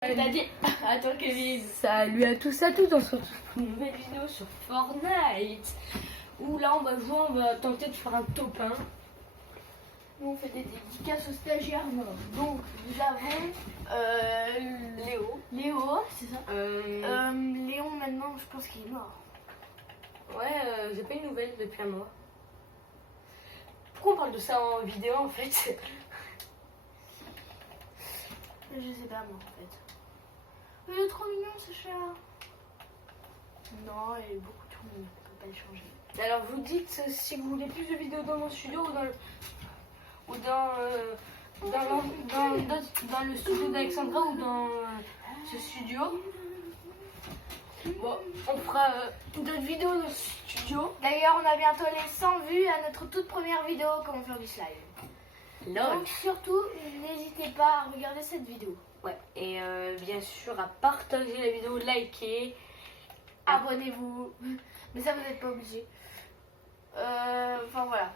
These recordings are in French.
T'as dit à toi Kevin. Salut à tous, on se retrouve Une nouvelle vidéo sur Fortnite. Où là on va jouer, on va tenter de faire un top 1. Nous on fait des dédicaces aux stagiaires. Donc nous avons Léo, c'est ça. Léon maintenant je pense qu'il est mort. Ouais, j'ai pas une nouvelle depuis un mois. Pourquoi on parle de ça en vidéo en fait? Je sais pas moi en fait. Il est trop mignon ce chat. Non, il est beaucoup trop mignon, on peut pas le changer. Alors vous dites si vous voulez plus de vidéos dans mon studio ou dans le studio d'Alexandra ou dans ce studio. Bon, on fera d'autres vidéos dans ce studio. D'ailleurs, on a bientôt les 100 vues à notre toute première vidéo comment faire du slime. Donc surtout, n'hésitez pas à regarder cette vidéo. Ouais, et bien sûr à partager la vidéo, liker. Abonnez-vous. Mais ça, vous n'êtes pas obligé. Enfin voilà.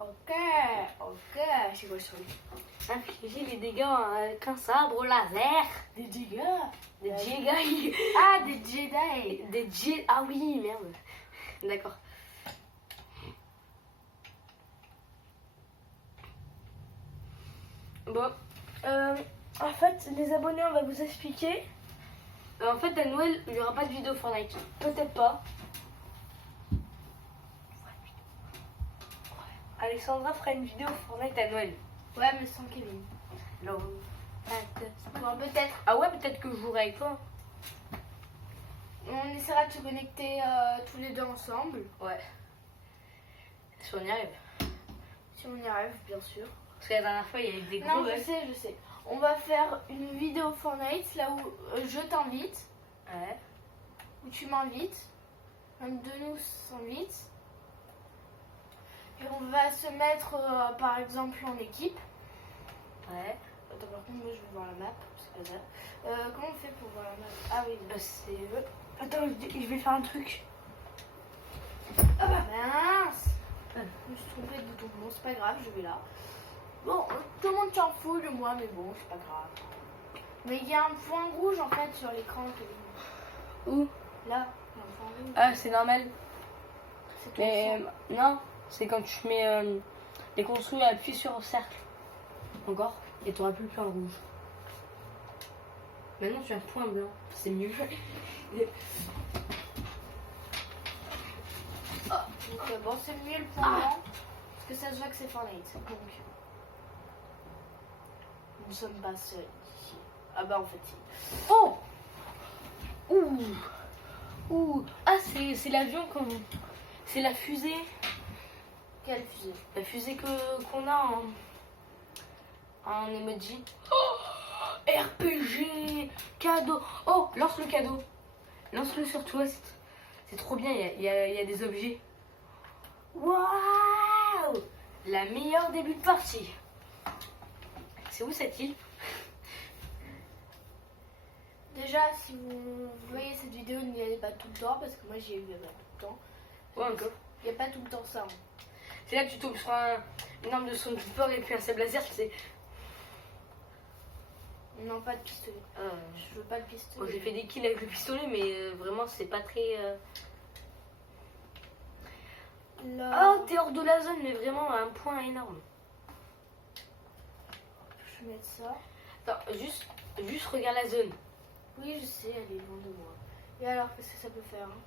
Ok, c'est quoi ça? Infliger les dégâts avec un sabre laser. Des dégâts? Des Jedi. Ah, des Jedi. Des Jedi. Ah oui, merde. D'accord. Bon, En fait, les abonnés, on va vous expliquer. En fait, à Noël, il n'y aura pas de vidéo Fortnite. Peut-être pas. Alexandra fera une vidéo Fortnite à Noël. Ouais, mais sans Kevin. Alors, Bon, peut-être. ah ouais, peut-être que je jouerai avec toi. On essaiera de se connecter tous les deux ensemble. Ouais. Si on y arrive. Si on y arrive, bien sûr. Parce que la dernière fois, il y avait des gros Non, bugs. je sais. On va faire une vidéo Fortnite là où je t'invite. Ouais. Où tu m'invites. Un de nous s'invite. Et on va se mettre par exemple en équipe. Ouais. Attends, par contre, moi je vais voir la map. C'est pas ça. Comment on fait pour voir la map? Ah oui, C'est attends, je vais faire un truc. Ah bah mince! Je me suis trompée de bouton. Bon, c'est pas grave, je vais là. Bon, tout le monde s'en fout de moi, mais bon, c'est pas grave. Mais il y a un point rouge en fait sur l'écran. Où? Là, il y a un point rouge. Ah, c'est normal. C'est tout Mais ça. non, c'est quand tu mets les construits, appuie sur cercle. Encore. Et tu n'auras plus le point rouge. Maintenant, tu as un point blanc. C'est mieux. Donc, bon, c'est mieux le point blanc. Parce que ça se voit que c'est Fortnite. Donc, nous ne sommes pas seuls ici. Ah bah en fait, si. Oh! Ouh! Ouh! Ah, c'est l'avion qu'on. C'est la fusée. Quelle fusée? La fusée qu'on a en emoji. Oh! RPG! Cadeau! Oh! Lance le cadeau! Lance-le sur toi, c'est trop bien, il y a des objets. Waouh! La meilleure début de partie. C'est où cette île? Déjà, si vous voyez cette vidéo, n'y allez pas tout le temps. Parce que moi, j'y ai eu il y a pas tout le temps. Ouais, encore. Il n'y a pas tout le temps ça. C'est là que tu tombes sur une arme de Soundkeeper et puis un sable laser, tu sais. Non, pas de pistolet. Je veux pas le pistolet. Bon, j'ai fait des kills avec le pistolet, mais vraiment, c'est pas très. Là, Oh, t'es hors de la zone, mais vraiment à un point énorme. je vais mettre ça. Attends, juste regarde la zone. Oui, je sais, elle est loin de moi. Et alors, qu'est-ce que ça peut faire hein?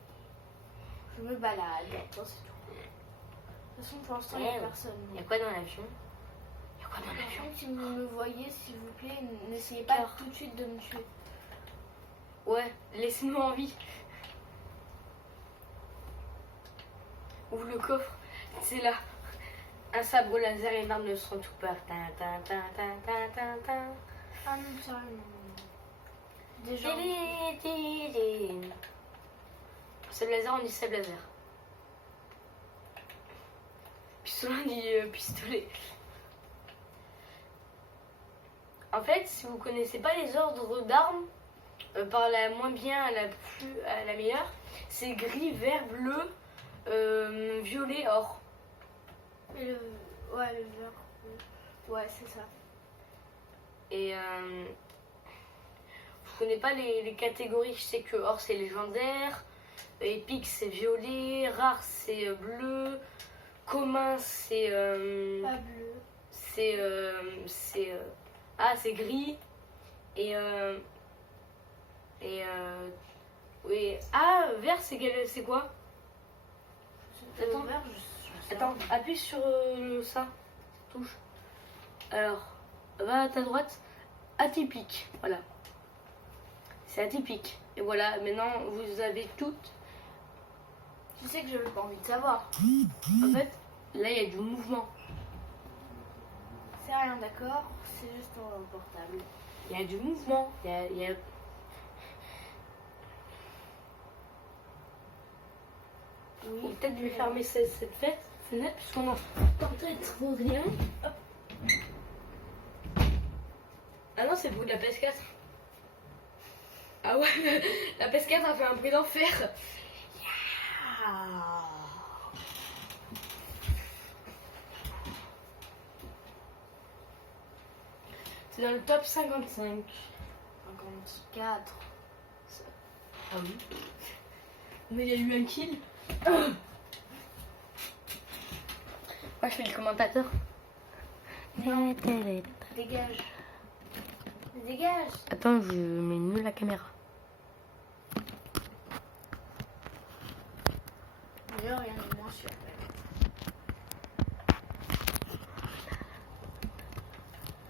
Je me balade. Attends, c'est tout. De toute façon, pour l'instant, il n'y a personne. Il y a quoi dans l'avion? Il y a quoi dans l'avion? Si vous me voyez, s'il vous plaît, n'essayez pas tout de suite de me tuer. Ouais, laissez-nous en vie. Ouvre le coffre, c'est là. Un sabre laser et une arme de Stormtrooper. Ah non, ça, non. Déjà. Sable laser, on dit sable laser. Pistolet, on dit pistolet. En fait, si vous connaissez pas les ordres d'armes, par la moins bien à la meilleure, c'est gris, vert, bleu, violet, or. Et le vert. Ouais, c'est ça. Et je connais pas les catégories. Je sais que or c'est légendaire, épique c'est violet, rare c'est bleu, commun c'est Pas bleu. c'est gris et oui, vert c'est quoi? Attends. Vert, Attends, appuie sur ça, touche. Alors, va à ta droite, atypique, voilà. C'est atypique. Et voilà, maintenant vous avez toutes. Tu sais que j'avais pas envie de savoir. En fait, là il y a du mouvement. C'est rien, d'accord? C'est juste un portable. Il y a du mouvement. Il y a... Oui. Ou peut-être je vais fermer cette fenêtre puisqu'on a peut-être rien. Hop. Ah non, c'est le bruit de la PS4. Ah ouais, la PS4 a fait un bruit d'enfer. Yeah. C'est dans le top 55. 54. Ah oui. Mais il y a eu un kill. Moi je fais le commentateur. Dégage. Dégage. Attends, je mets mieux la caméra. D'ailleurs, rien n'est moins sûr.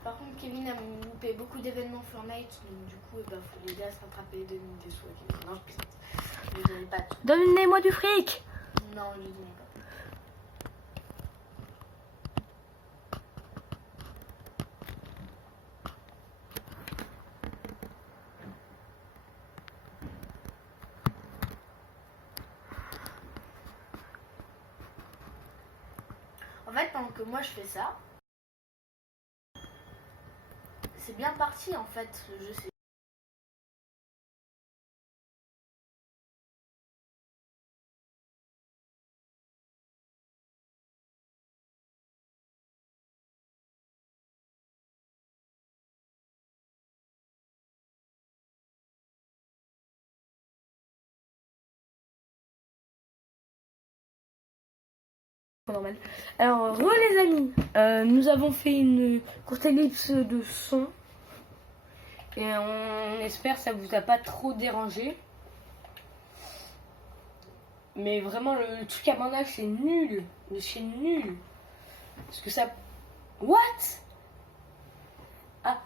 Par contre, Kevin a loupé beaucoup d'événements Fortnite, donc du coup, il faut l'aider à se rattraper, donner des sous à Kevin. Non, je plaisante. Je lui donnais pas de sous. Donnez-moi du fric. Non, je lui donnais pas. En fait, pendant que moi je fais ça, c'est bien parti en fait, le jeu. Normal. Alors, les amis, nous avons fait une courte ellipse de son et on espère que ça vous a pas trop dérangé. Mais vraiment, le truc à bandage c'est nul, c'est nul. Parce que ça. What? Ah.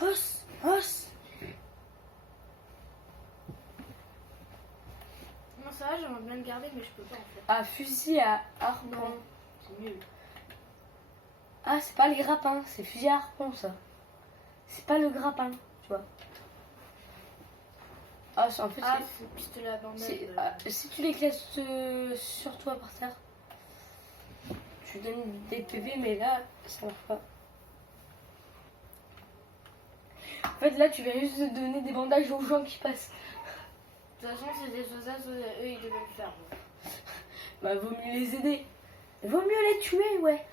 Os. Non, ça va, j'aimerais bien le garder, mais je peux pas en fait. Ah, fusil à harpon. Non, c'est nul. Ah, c'est pas les grappins, c'est fusil à harpon ça. C'est pas le grappin, tu vois. Ah, en fait, Ah, c'est le pistolet à bandage. si tu l'éclates sur toi par terre, tu donnes des PV, mais là, ça marche pas. En fait, là, tu vas juste donner des bandages aux gens qui passent. De toute façon, c'est des oiseaux, eux, ils devaient le faire. Donc. Bah, vaut mieux les aider. Vaut mieux les tuer, ouais.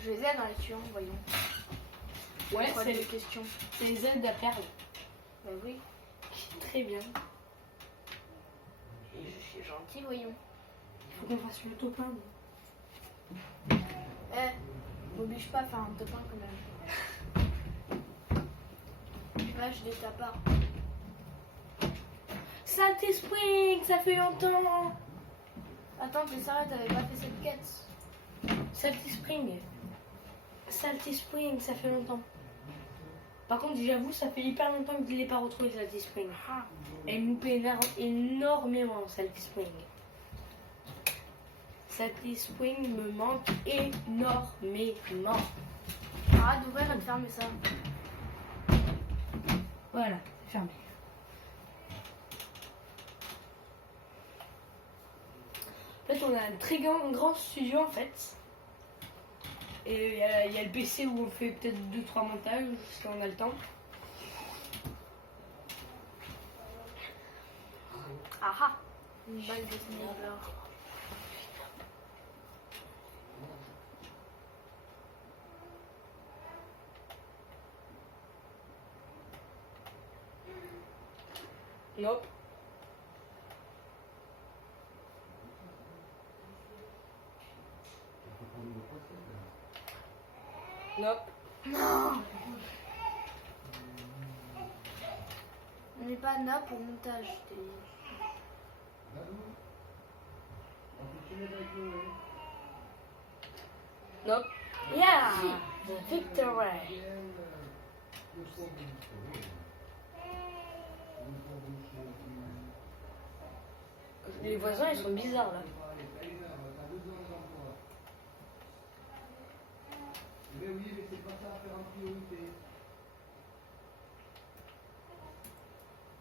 Je les aide en les tuant, voyons. Ouais, Pas c'est de questions. les aides à perdre. Bah oui. Très bien. Et je suis gentil, voyons. Il faut qu'on fasse le top 1. M'oblige pas à faire un top 1 quand même. Là, je ta part. Salty Spring, ça fait longtemps. Attends, t'es sérieux, t'avais pas fait cette quête? Salty Spring. Salty Spring, ça fait longtemps. Par contre, j'avoue, ça fait hyper longtemps que je ne l'ai pas retrouvé, Salty Spring. Elle me plaît énormément, Salty Spring. Salty Spring me manque énormément. Arrête d'ouvrir et de fermer ça. Voilà, fermé. En fait, on a un très grand studio en fait. Et il y a le PC où on fait peut-être 2-3 montages si on a le temps. Ah ah, une balle de sniper. Nope. Nope. Non. On n'est pas là pour montage, je t'ai dit. Nope. Yeah. The victory. Les voisins, ils sont bizarres là.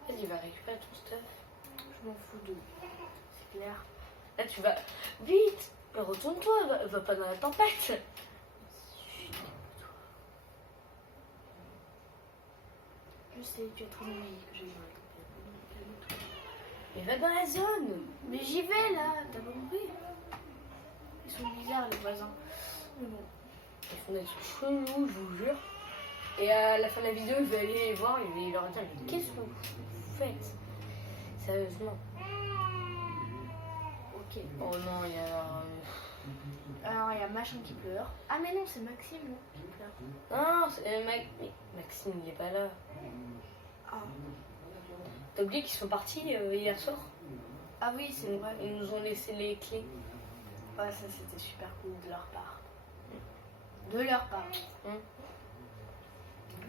Vas-y, va récupérer ton stuff. Je m'en fous de. C'est clair. Là, tu vas. Vite. Retourne-toi, va pas dans la tempête. Je sais, tu es trop mimi que j'ai eu. Mais va dans la zone. Mais j'y vais là, t'as pas compris? Ils sont bizarres les voisins. Mais bon. Ils font des trucs chelous, je vous jure. Et à la fin de la vidéo, je vais aller les voir et je vais leur dire mais qu'est-ce que vous faites? Sérieusement. Ok. Oh non, il y a. Alors il y a machin qui pleure. Ah mais non, c'est Maxime non, qui pleure. Non, c'est Maxime, il est pas là. Ah, T'as oublié qu'ils sont partis hier soir? ah oui, c'est vrai. Ils nous ont laissé les clés. Ouais, ça c'était super cool de leur part. De leur part.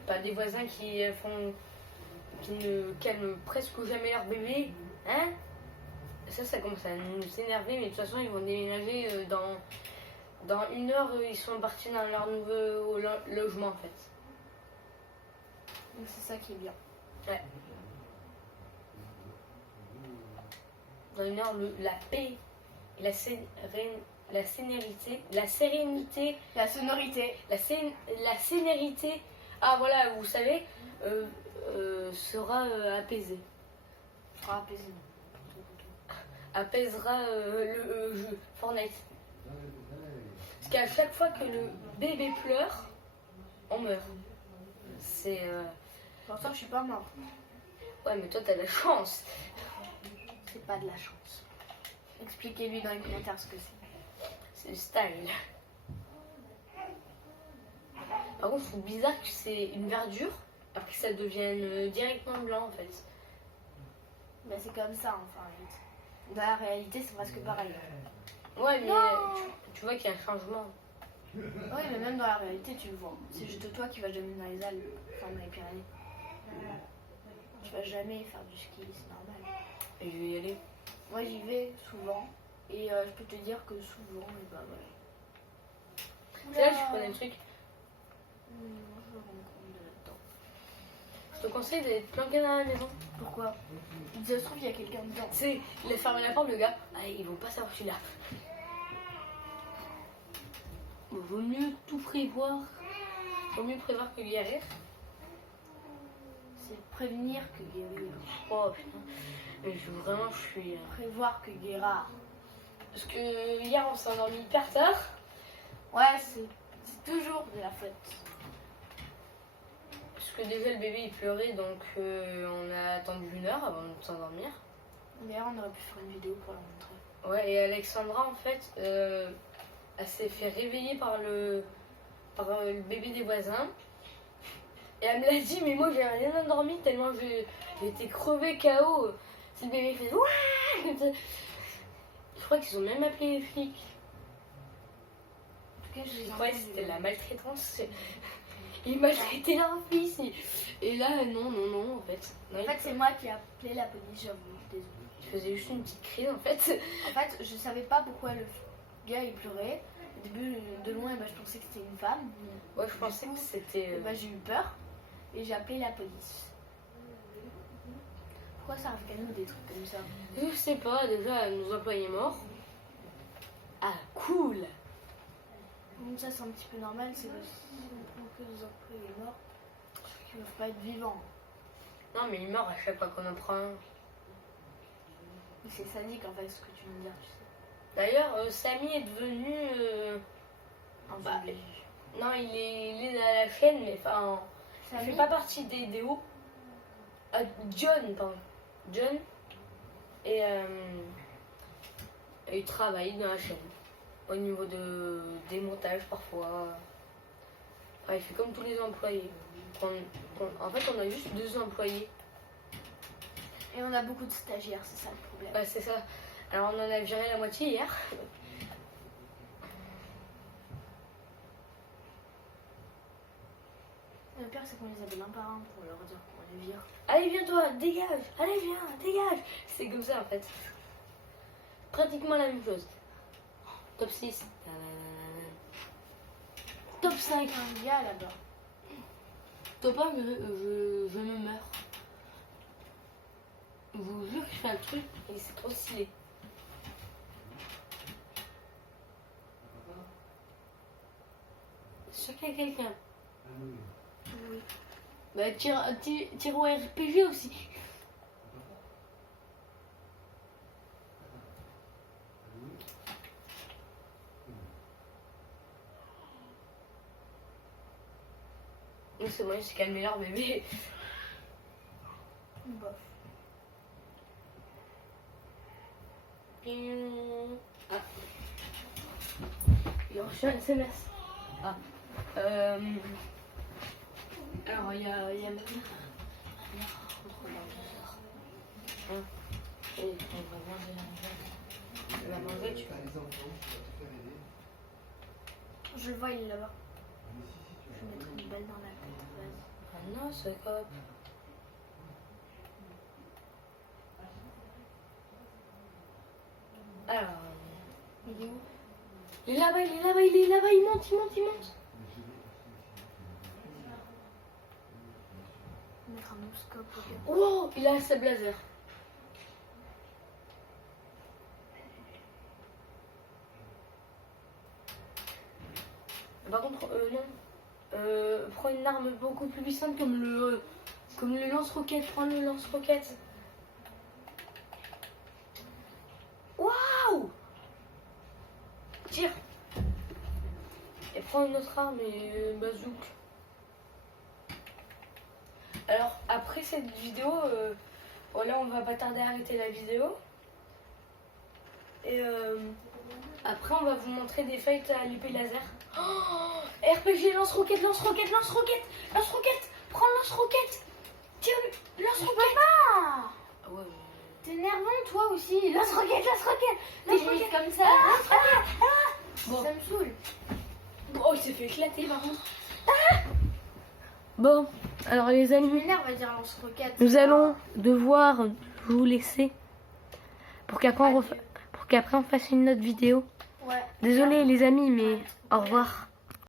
Pas des voisins qui ne calment presque jamais leur bébé. Hein? Ça commence à nous énerver, mais de toute façon, ils vont déménager dans 1 heure. Ils sont partis dans leur nouveau logement, en fait. Donc c'est ça qui est bien. Ouais. Dans 1 heure, la paix et la sérénité, La sonorité. la sénérité, ah voilà, vous savez, sera apaisée. Fera apaiser. Apaisera le jeu Fortnite. Parce qu'à chaque fois que le bébé pleure, on meurt. C'est... Pourtant je suis pas mort. Ouais, mais toi t'as de la chance. C'est pas de la chance. Expliquez-lui dans les commentaires ce que c'est. C'est le style. Par contre, c'est bizarre que c'est une verdure, après que ça devienne directement blanc en fait. Bah c'est comme ça enfin. Dans la réalité c'est presque pareil. Ouais, mais tu vois qu'il y a un changement. Oui mais même dans la réalité tu le vois. C'est juste toi qui vas jamais dans les Alpes, enfin dans les Pyrénées. Tu vas jamais faire du ski, c'est normal. Et je vais y aller. Moi j'y vais souvent et je peux te dire que souvent et bah ouais. C'est là que je connais le truc. Je me rends compte de là-dedans. Je te conseille d'être planqué dans la maison. Pourquoi? Il se trouve il y a quelqu'un dedans. C'est, il a fermé la porte, le gars. Ah, ils vont pas savoir que je suis là. Bon, vaut mieux tout prévoir. Vaut mieux prévoir que guérir. C'est prévenir que guérir. Oh putain. Mais vraiment, je suis. Prévoir que guérard. Parce que hier, on s'est endormi hyper tard. Ouais, c'est toujours de la faute. Parce que déjà, le bébé il pleurait, donc on a attendu 1 heure avant de s'endormir. D'ailleurs, on aurait pu faire une vidéo pour la montrer. Ouais, et Alexandra, en fait, elle s'est fait réveiller par le bébé des voisins. Et elle me l'a dit, mais moi j'ai rien endormi tellement j'étais crevée KO. Si le bébé fait ouah, je crois qu'ils ont même appelé les flics. En tout cas, Je croyais que c'était la maltraitance. Ils maltraitaient leur fils. Et là, non, en fait. Non, En fait, c'est moi qui ai appelé la police, j'avoue. Désolée. il faisait juste une petite crise, en fait. En fait, je savais pas pourquoi le gars il pleurait. Au début, de loin, bah, je pensais que c'était une femme. Ouais, je pensais que c'était... Et bah, j'ai eu peur et j'ai appelé la police. Pourquoi ça arrive qu'à nous des trucs comme ça? Je sais pas, déjà, nos employés morts. Ah, cool. Donc ça, c'est un petit peu normal, c'est que si on prend que des employés morts, qui ne peuvent pas être vivants. Non, mais il meurt à chaque fois qu'on en prend un. Mais c'est sadique en fait ce que tu veux dire, tu sais. D'ailleurs, Samy est devenu... Un bah, zombie. non, il est à la chaîne, mais enfin... Il Samy fait pas partie des hauts. Ah, John, pardon. John et il travaille dans la chaîne. Au niveau des montages parfois. Enfin, il fait comme tous les employés. En fait, on a juste 2 employés. Et on a beaucoup de stagiaires, c'est ça le problème. Ouais, c'est ça. Alors, on en a viré la moitié hier. Le pire, c'est qu'on les appelle un par un pour leur dire qu'on les vire. Allez, viens toi, dégage. Allez, viens, dégage. C'est comme ça en fait. Pratiquement la même chose. Top 6. Top 5. Un gars là-bas. Top 1, je me meurs. Je vous jure que je fais un truc et c'est trop stylé. Je sais qu'il y a quelqu'un. Oui. Bah, tire au RPG aussi. Non, c'est moi, j'ai calmé leur bébé. Bof. Ah. Il a reçu un SMS. Ah. Alors, il y a ma mère. Et on va manger la Tu vas manger, tu vas. Je le vois, il est là-bas. Je vais mettre une balle dans la tête. Vas-y. Ah non, c'est quoi? Alors. Il est où? Il est là-bas, il est là-bas, il est là-bas, il monte, il monte, il monte. Mettre un no-scope, ok. Oh, il a sa blazer. Par contre, non. Prends une arme beaucoup plus puissante comme le lance-roquette. Prends le lance-roquette. Waouh! Tire. Et prends une autre arme et bazouk. Alors, après cette vidéo, voilà, on va pas tarder à arrêter la vidéo. Et après, on va vous montrer des fights à l'épée laser. Oh, RPG, lance-roquette, lance-roquette, lance-roquette, lance-roquette. Prends le lance-roquette. Tire, lance-roquette. Ah, Ah ouais. t'es énervant toi aussi. Lance-roquette, lance-roquette. Lance-roquette Comme ça. Bon. Ça me saoule. Oh, il s'est fait éclater par contre. Bon, alors les Je amis, m'énerve à dire lance-roquette. nous allons devoir vous laisser pour qu'après on fasse une autre vidéo. Ouais. Désolé les amis, mais au revoir.